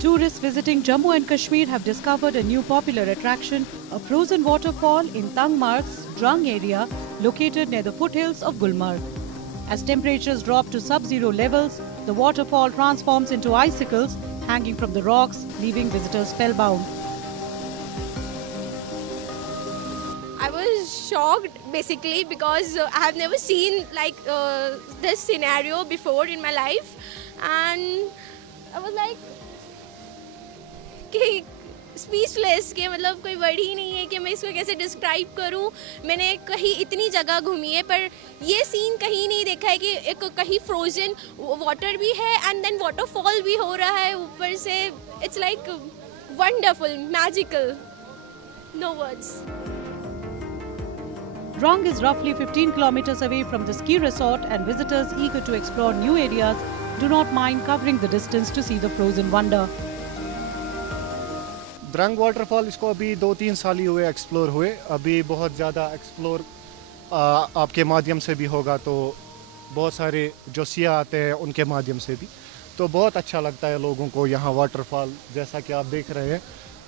Tourists visiting Jammu and Kashmir have discovered a new popular attraction, a frozen waterfall in Tangmarg's Drung area located near the foothills of Gulmarg. As temperatures drop to sub-zero levels, the waterfall transforms into icicles hanging from the rocks, leaving visitors spellbound. I was shocked basically because I have never seen this scenario before in my life, and I was like कि speechless के मतलब कोई word ही नहीं है कि मैं इसको कैसे डिस्क्राइब करूं। मैंने कहीं इतनी जगह घूमी है पर ये सीन कहीं नहीं देखा है कि एक कहीं फ्रोजन वाटर भी है एंड देन वाटरफॉल भी हो रहा है ऊपर से। It's like wonderful, magical, no words. Drung is roughly 15 kilometers away from the ski resort, and visitors eager to explore new areas do not mind covering the distance to see the frozen wonder. Drug waterfall इसको अभी 2-3 साल ही हुए explore हुए। अभी बहुत ज़्यादा explore आपके माध्यम से भी होगा, तो बहुत सारे जो सियाह आते हैं उनके माध्यम से भी, तो बहुत अच्छा लगता है लोगों को यहाँ वाटरफॉल। जैसा कि आप देख रहे हैं,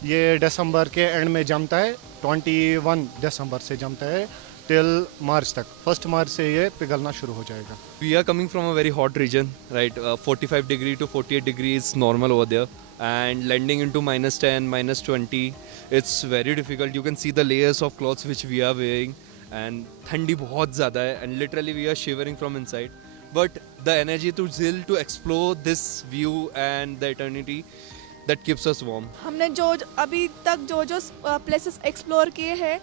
ये दिसंबर के एंड में जमता है, 21 दिसंबर से जमता है टिल मार्च तक। 1 मार्च से ये पिघलना शुरू हो जाएगा। We are coming from a very hot region, right? 45 degree to 48 degrees is normal over there, and landing into -10, -20, it's very difficult. You can see the layers of clothes which we are wearing, and ठंडी बहुत ज़्यादा है, and literally we are shivering from inside. But the energy to zeal to explore this view and the eternity, that keeps us warm. हमने जो अभी तक जो places explore किए हैं,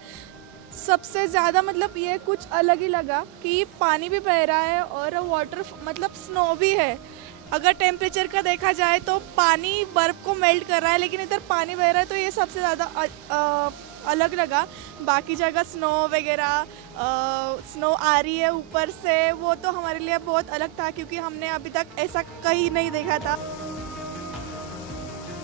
सबसे ज़्यादा मतलब ये कुछ अलग ही लगा कि पानी भी बह रहा है और वाटर मतलब स्नो भी है। अगर टेम्परेचर का देखा जाए तो पानी बर्फ़ को मेल्ट कर रहा है, लेकिन इधर पानी बह रहा है, तो ये सबसे ज़्यादा अलग लगा। बाकी जगह स्नो वगैरह स्नो आ रही है ऊपर से, वो तो हमारे लिए बहुत अलग था क्योंकि हमने अभी तक ऐसा कहीं नहीं देखा था।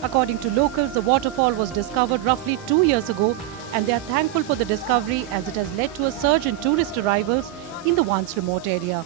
According to locals, the waterfall was discovered roughly 2 years ago, and they are thankful for the discovery as it has led to a surge in tourist arrivals in the once remote area.